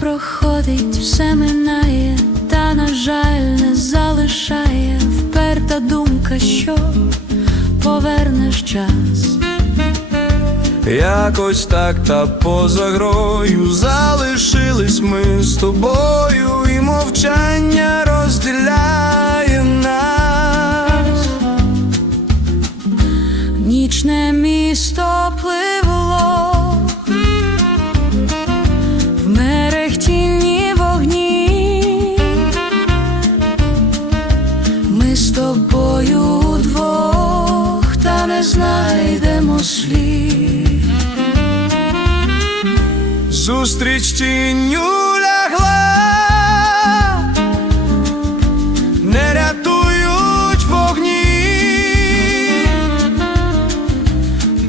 проходить, все минає, та, на жаль, не залишає вперта думка, що повернеш час. Якось так та поза грою залишились ми з тобою, і мовчання з тобою удвох та не знайдемо слів. Зустріч тінню лягла, не рятують вогні,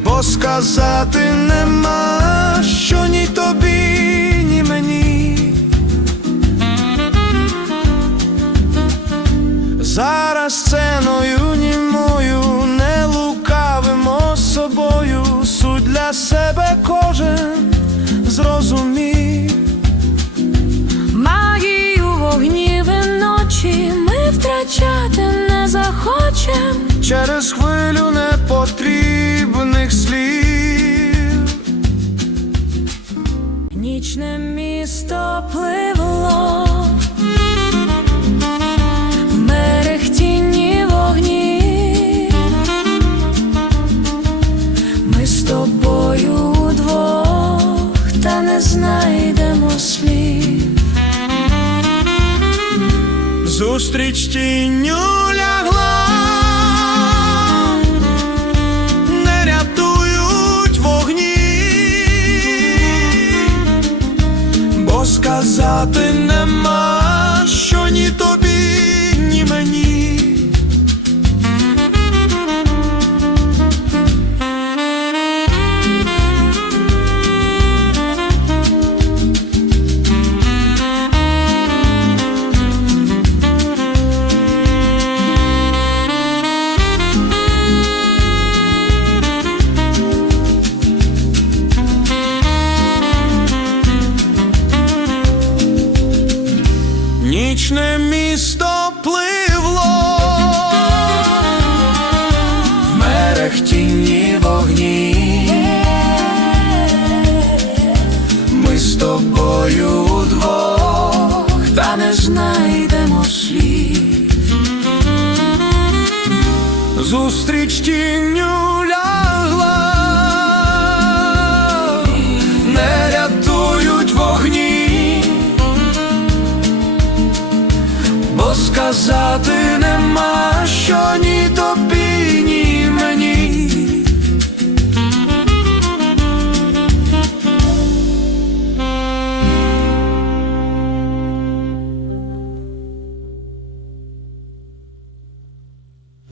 бо сказати нема, Сценою німою не лукавимо з собою, суть для себе кожен зрозумів. Магію вогнів і ночі ми втрачати не захочем. через хвилю непотрібних слів. Нічне місто пливло знайдемо слів. Зустріч тінню лягла, не рятують вогні, бо сказати Нічне місто пливло в мерехтінні вогні. Ми з тобою удвох, та не Знайдемо слів. зустріч тінню Сказати нема, що ні то